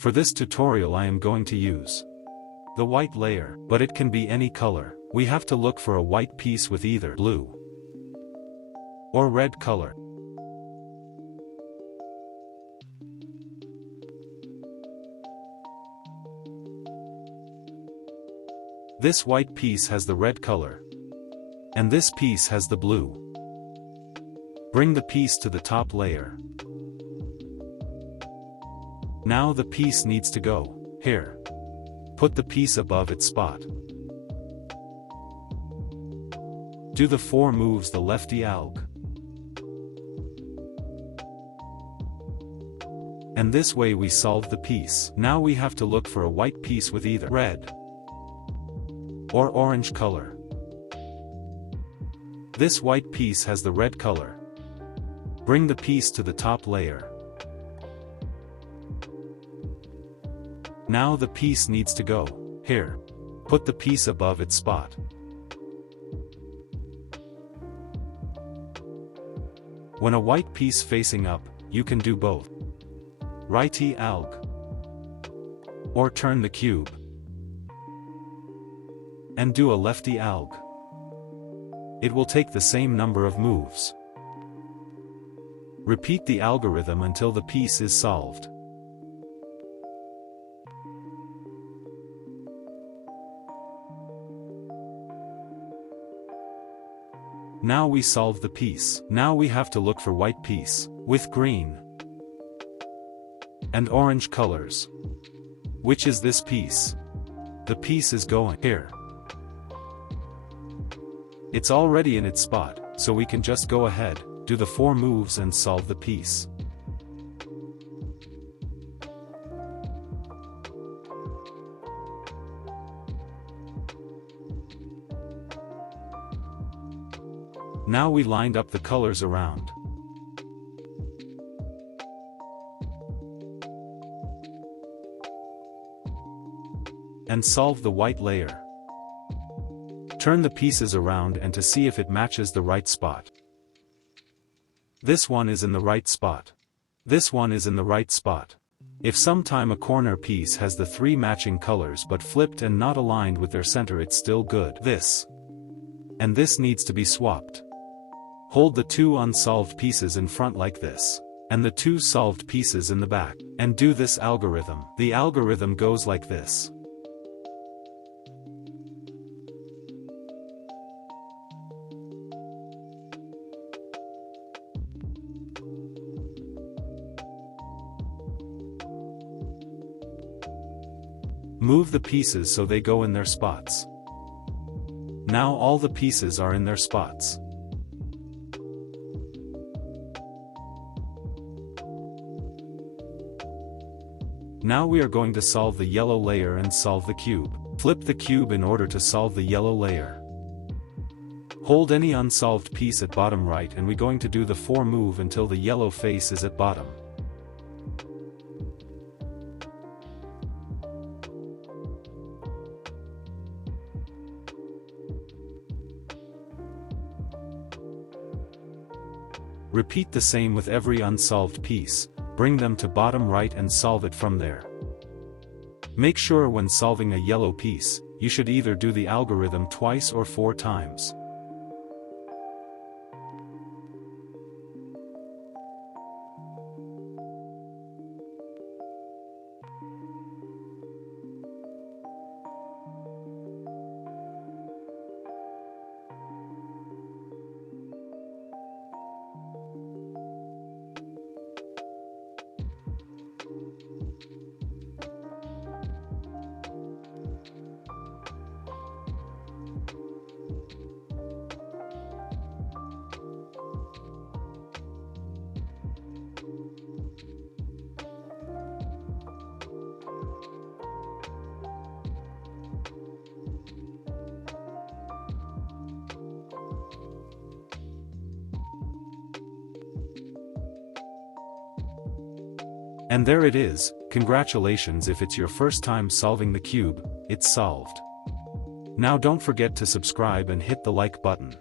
For this tutorial I am going to use the white layer, but it can be any color. We have to look for a white piece with either blue or red color. This white piece has the red color, and this piece has the blue. Bring the piece to the top layer. Now the piece needs to go here. Put the piece above its spot. Do the 4 moves the lefty alg. And this way we solve the piece. Now we have to look for a white piece with either red or orange color. This white piece has the red color. Bring the piece to the top layer. Now the piece needs to go here. Put the piece above its spot. When a white piece facing up, you can do both. Righty alg or turn the cube and do a lefty alg. It will take the same number of moves. Repeat the algorithm until the piece is solved. Now we solve the piece. Now we have to look for white piece with green and orange colors. Which is this piece? The piece is going here. It's already in its spot, so we can just go ahead, do the 4 moves and solve the piece. Now we lined up the colors around. And solve the white layer. Turn the pieces around and to see if it matches the right spot. This one is in the right spot. This one is in the right spot. If sometime a corner piece has the 3 matching colors but flipped and not aligned with their center, it's still good. This and this needs to be swapped. Hold the 2 unsolved pieces in front like this, and the 2 solved pieces in the back, and do this algorithm. The algorithm goes like this. Move the pieces so they go in their spots. Now all the pieces are in their spots. Now we are going to solve the yellow layer and solve the cube. Flip the cube in order to solve the yellow layer. Hold any unsolved piece at bottom right and we're going to do the 4 move until the yellow face is at bottom. Repeat the same with every unsolved piece. Bring them to bottom right and solve it from there. Make sure when solving a yellow piece, you should either do the algorithm twice or 4 times. And there it is. Congratulations, if it's your first time solving the cube, it's solved. Now don't forget to subscribe and hit the like button.